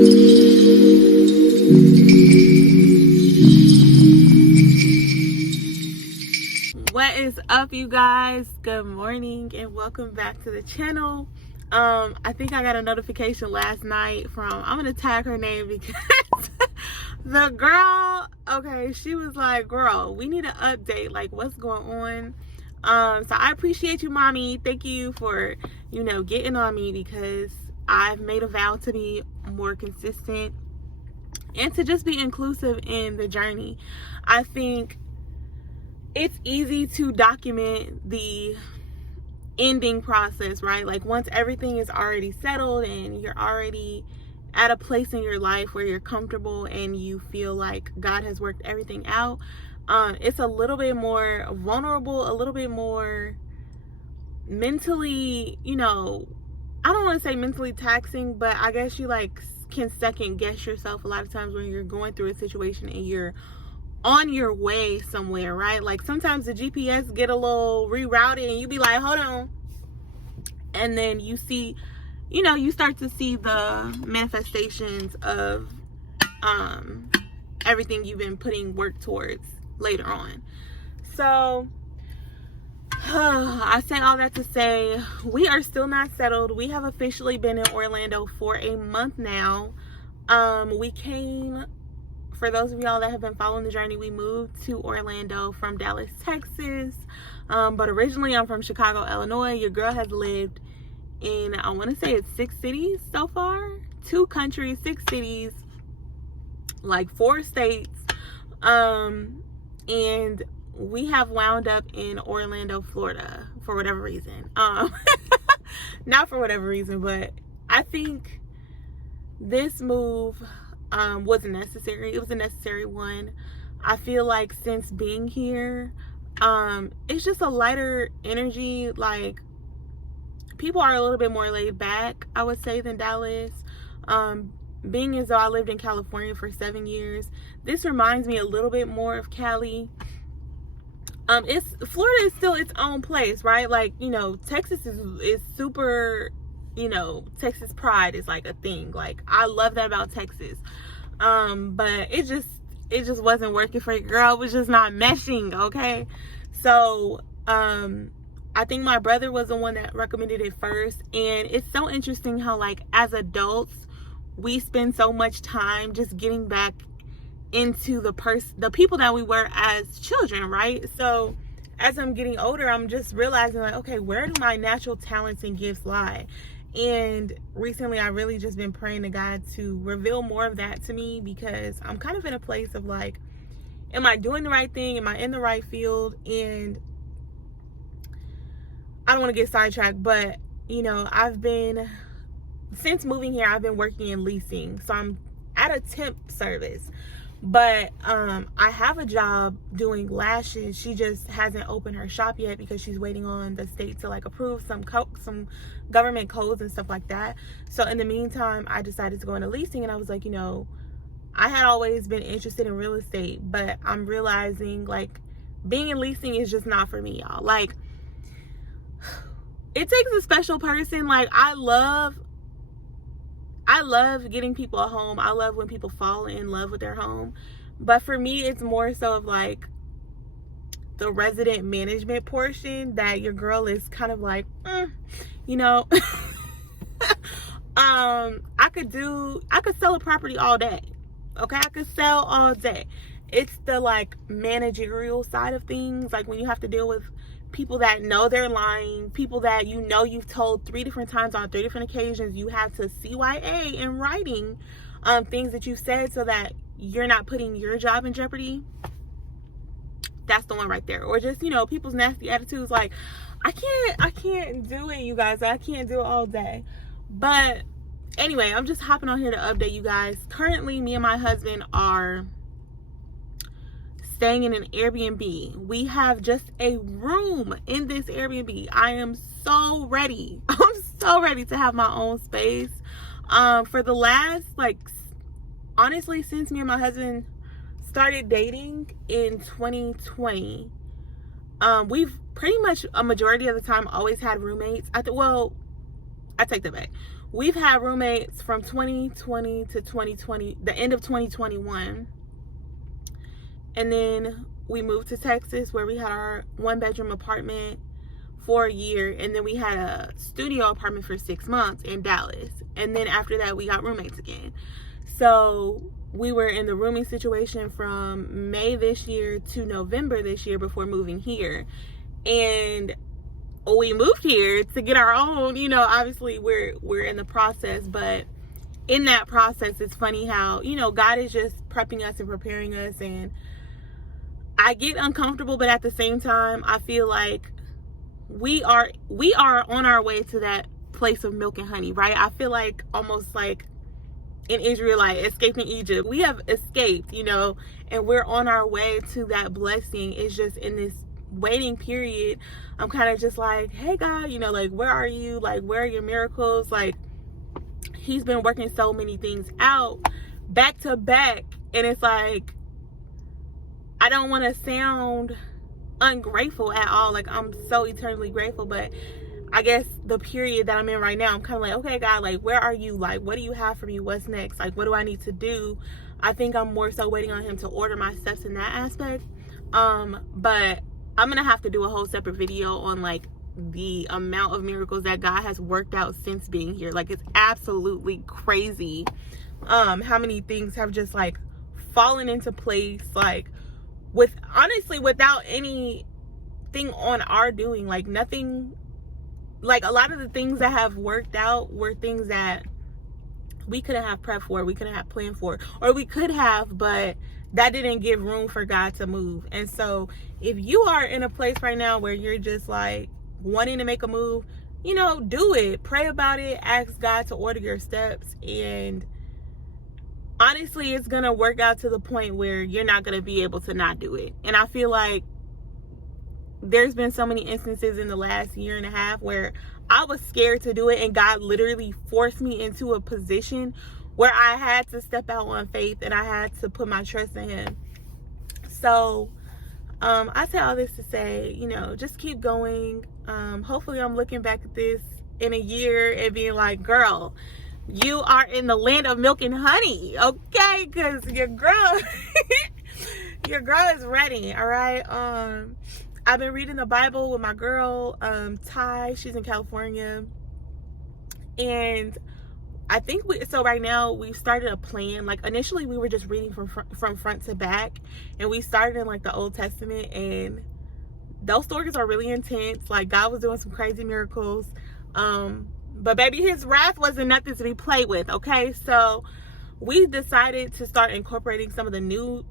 What is up, you guys? Good morning and welcome back to the channel. I think I got a notification last night from, I'm gonna tag her name because the girl, okay, she was like, girl, we need an update, like what's going on. So I appreciate you, mommy. Thank you for, getting on me, because I've made a vow to be more consistent and to just be inclusive in the journey. I think it's easy to document the ending process, right? Like once everything is already settled and you're already at a place in your life where you're comfortable and you feel like God has worked everything out, it's a little bit more vulnerable, a little bit more mentally, I don't want to say mentally taxing, but I guess you can second guess yourself a lot of times when you're going through a situation and you're on your way somewhere, right? Like sometimes the GPS get a little rerouted and you be like, hold on. And then you see, you start to see the manifestations of everything you've been putting work towards later on. So I say all that to say we are still not settled. We have officially been in Orlando for a month now. We came, for those of y'all that have been following the journey, we moved to Orlando from Dallas, Texas. But originally I'm from Chicago, Illinois. Your girl has lived in, I want to say it's 6 cities so far. 2 countries, 6 cities, like 4 states. And we have wound up in Orlando, Florida for whatever reason. Not for whatever reason, but I think this move was necessary. It was a necessary one. I feel like since being here, it's just a lighter energy. Like people are a little bit more laid back, I would say, than Dallas. Being as though I lived in California for 7 years, this reminds me a little bit more of Cali. Florida is still its own place, right? Like, Texas is super, Texas pride is like a thing. Like I love that about Texas. But it just wasn't working for your girl. It was just not meshing, okay? So I think my brother was the one that recommended it first. And it's so interesting how, like, as adults, we spend so much time just getting back into the people that we were as children, right? So as I'm getting older, I'm just realizing, like, okay, where do my natural talents and gifts lie? And recently I really just been praying to God to reveal more of that to me, because I'm kind of in a place of like, am I doing the right thing? Am I in the right field? And I don't want to get sidetracked, but since moving here, I've been working in leasing. So I'm at a temp service. But I have a job doing lashes. She just hasn't opened her shop yet because she's waiting on the state to like approve some government codes and stuff like that. So in the meantime, I decided to go into leasing, and I was like, I had always been interested in real estate, but I'm realizing like being in leasing is just not for me, y'all. Like it takes a special person. Like I love getting people a home. I love when people fall in love with their home. But for me, it's more so of like the resident management portion that your girl is kind of like, I could sell a property all day. Okay, I could sell all day. It's the like managerial side of things, like when you have to deal with people that know they're lying, people that you've told 3 different times on 3 different occasions. You have to CYA in writing things that you've said so that you're not putting your job in jeopardy. That's the one right there. Or just, people's nasty attitudes. Like I can't do it, you guys. I can't do it all day. But anyway, I'm just hopping on here to update you guys. Currently, me and my husband are staying in an Airbnb. We have just a room in this Airbnb. I am so ready. I'm so ready to have my own space. For the last, honestly, since me and my husband started dating in 2020, we've pretty much a majority of the time always had roommates. I take that back. we've had roommates from 2020 to 2020, the end of 2021. And then we moved to Texas, where we had our 1-bedroom apartment for a year. And then we had a studio apartment for 6 months in Dallas. And then after that, we got roommates again. So we were in the rooming situation from May this year to November this year before moving here. And we moved here to get our own, you know, obviously we're in the process, but in that process, it's funny how, you know, God is just prepping us and preparing us. And I get uncomfortable, but at the same time, I feel like we are on our way to that place of milk and honey, right? I feel like almost like an Israelite escaping Egypt. We have escaped, you know, and we're on our way to that blessing. It's just in this waiting period, I'm kind of just like, hey God, you know, like, where are you? Like, where are your miracles? Like, he's been working so many things out back to back, and it's like, I don't want to sound ungrateful at all. Like, I'm so eternally grateful, but I guess the period that I'm in right now, I'm kind of like, okay, God, like, where are you? Like, what do you have for me? What's next? Like, what do I need to do? I think I'm more so waiting on him to order my steps in that aspect. But I'm gonna have to do a whole separate video on like the amount of miracles that God has worked out since being here. Like, it's absolutely crazy how many things have just like fallen into place, like without anything on our doing. Like, nothing, like, a lot of the things that have worked out were things that we couldn't have prepped for, we couldn't have planned for, or we could have, but that didn't give room for God to move. And so if you are in a place right now where you're just like wanting to make a move, you know, do it. Pray about it. Ask God to order your steps. And honestly, it's going to work out to the point where you're not going to be able to not do it. And I feel like there's been so many instances in the last year and a half where I was scared to do it, and God literally forced me into a position where I had to step out on faith and I had to put my trust in him. So I say all this to say, you know, just keep going. Hopefully I'm looking back at this in a year and being like, girl, you are in the land of milk and honey, okay? Because your girl your girl is ready. All right. I've been reading the Bible with my girl, Ty. She's in California. And I think so right now we've started a plan. Like, initially we were just reading from front to back, and we started in like the Old Testament, and those stories are really intense. Like, God was doing some crazy miracles. But baby, his wrath wasn't nothing to be played with, okay? So we decided to start incorporating some of the New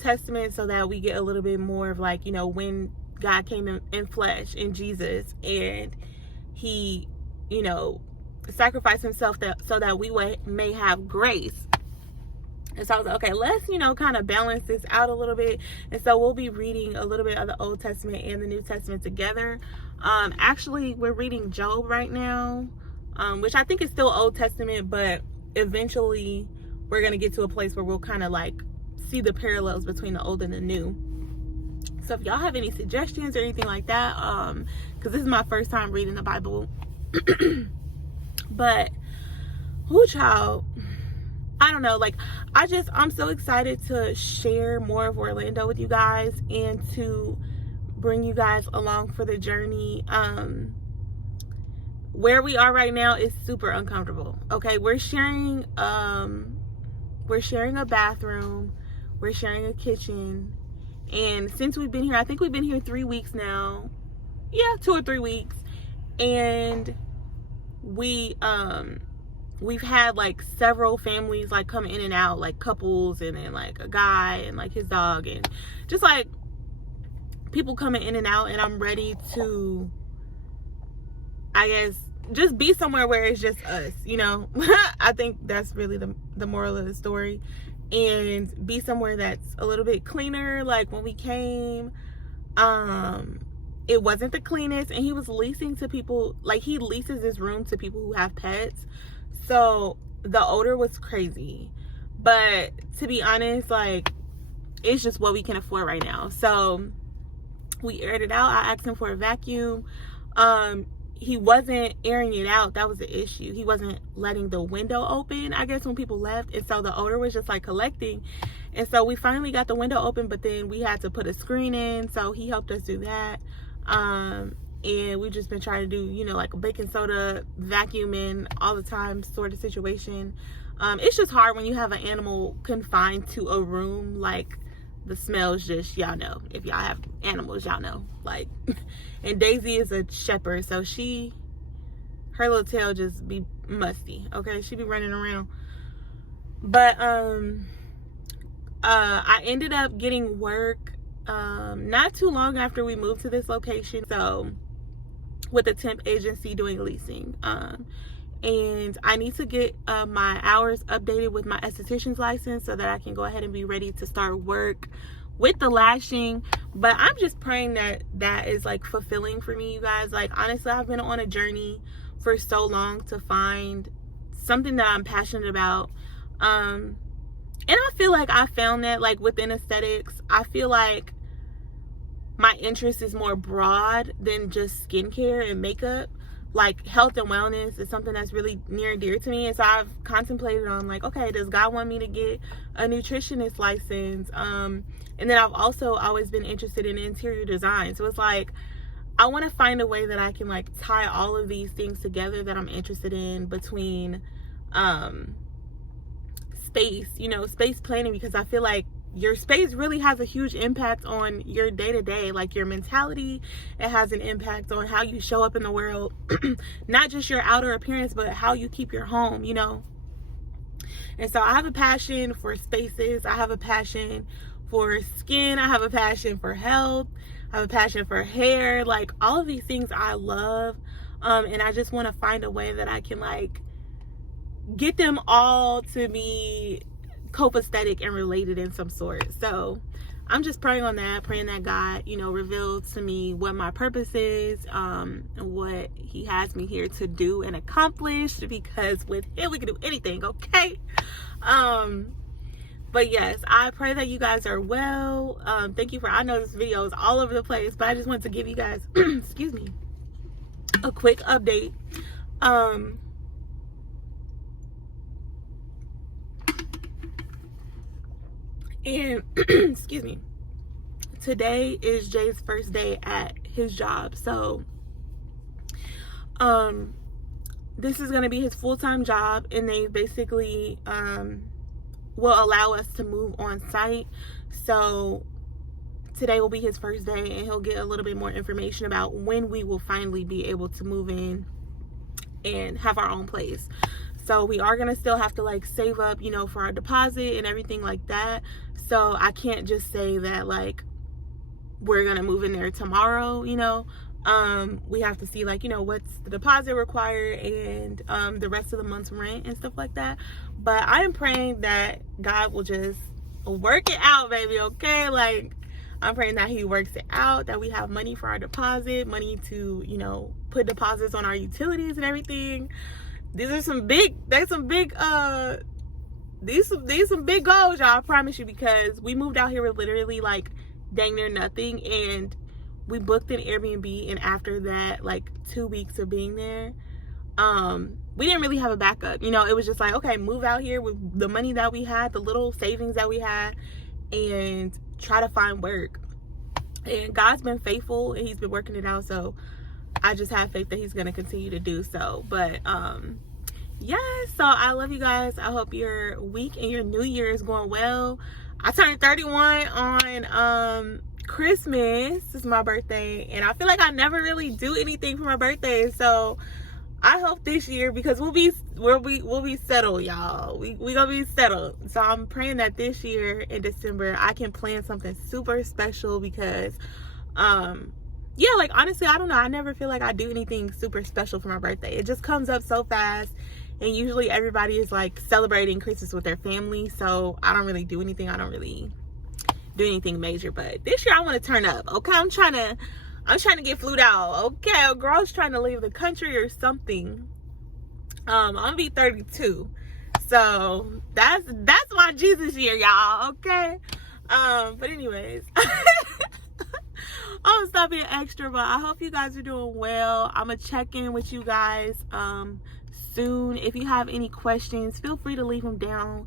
Testament so that we get a little bit more of like, you know, when God came in flesh in Jesus, and he, you know, sacrifice himself so that we may have grace. And so I was like, okay, let's, you know, kind of balance this out a little bit. And so we'll be reading a little bit of the Old Testament and the New Testament together. Actually, we're reading Job right now, which I think is still Old Testament, but eventually we're going to get to a place where we'll kind of like see the parallels between the old and the new. So if y'all have any suggestions or anything like that, because this is my first time reading the Bible. But who, child, I don't know, like, I'm so excited to share more of Orlando with you guys and to bring you guys along for the journey. Where we are right now is super uncomfortable. Okay, we're sharing a bathroom, we're sharing a kitchen, and since we've been here, I think we've been here 3 weeks now. Yeah, 2 or 3 weeks. And we've had like several families like come in and out, like couples, and then like a guy and like his dog, and just like people coming in and out. And I'm ready to, I guess, just be somewhere where it's just us, you know. I think that's really the moral of the story. And be somewhere that's a little bit cleaner. Like, when we came, it wasn't the cleanest, and he was leasing to people, like, he leases his room to people who have pets, so the odor was crazy. But to be honest, like, it's just what we can afford right now. So we aired it out. I asked him for a vacuum. he wasn't airing it out. That was the issue. He wasn't letting the window open, I guess, when people left. And so the odor was just like collecting. And so we finally got the window open, but then we had to put a screen in. So he helped us do that. And we've just been trying to do, you know, like a baking soda, vacuuming all the time sort of situation. It's just hard when you have an animal confined to a room. Like, the smells just, y'all know. If y'all have animals, y'all know. Like, and Daisy is a shepherd, so her little tail just be musty, okay? She be running around. But I ended up getting work not too long after we moved to this location, so with a temp agency doing leasing. And I need to get my hours updated with my esthetician's license so that I can go ahead and be ready to start work with the lashing. But I'm just praying that that is like fulfilling for me, you guys. Like, honestly, I've been on a journey for so long to find something that I'm passionate about. And I feel like I found that, like, within aesthetics. I feel like my interest is more broad than just skincare and makeup. Like, health and wellness is something that's really near and dear to me. And so I've contemplated on, like, okay, does God want me to get a nutritionist license? And then I've also always been interested in interior design. So it's like, I want to find a way that I can, like, tie all of these things together that I'm interested in between space, you know, space planning, because I feel like your space really has a huge impact on your day-to-day, like your mentality. It has an impact on how you show up in the world. Not just your outer appearance, but how you keep your home, you know. And so I have a passion for spaces. I have a passion for skin. I have a passion for health. I have a passion for hair. Like, all of these things I love. And I just want to find a way that I can, like, get them all to be copacetic and related in some sort. So I'm just praying on that, praying that God, you know, reveals to me what my purpose is, and what he has me here to do and accomplish, because with him we can do anything, okay? But yes, I pray that you guys are well. Thank you for, I know this video is all over the place, but I just wanted to give you guys excuse me, a quick update. And excuse me, today is Jay's first day at his job. So this is going to be his full-time job, and they basically will allow us to move on site. So today will be his first day, and he'll get a little bit more information about when we will finally be able to move in and have our own place. So we are going to still have to, like, save up, you know, for our deposit and everything like that. So I can't just say that, like, we're going to move in there tomorrow, you know. We have to see, like, you know, what's the deposit required and the rest of the month's rent and stuff like that. But I am praying that God will just work it out, baby, okay? Like, I'm praying that he works it out, that we have money for our deposit, money to, you know, put deposits on our utilities and everything. These are some big goals, y'all, I promise you, because we moved out here with literally, like, dang near nothing, and we booked an Airbnb, and after that, like, 2 weeks of being there, we didn't really have a backup, you know. It was just like, okay, move out here with the money that we had, the little savings that we had, and try to find work. And God's been faithful, and he's been working it out, so I just have faith that he's going to continue to do so. But yes, so I love you guys. I hope your week and your new year is going well. I turned 31 on Christmas. This is my birthday, and I feel like I never really do anything for my birthday. So I hope this year, because we'll be settled, y'all. We gonna be settled. So I'm praying that this year in December I can plan something super special, because yeah, like, honestly, I don't know, I never feel like I do anything super special for my birthday. It just comes up so fast, and usually everybody is, like, celebrating Christmas with their family, so I don't really do anything. I don't really do anything major. But this year I want to turn up, okay? I'm trying to get flued out, okay? A girl's trying to leave the country or something. I'm gonna be 32, so that's my Jesus year, y'all, okay? But anyways, I'm gonna stop being extra, but I hope you guys are doing well. I'm gonna check in with you guys soon. If you have any questions, feel free to leave them down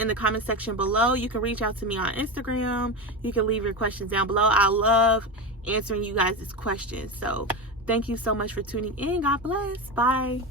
in the comment section below. You can reach out to me on Instagram. You can leave your questions down below. I love answering you guys' questions. So thank you so much for tuning in. God bless. Bye.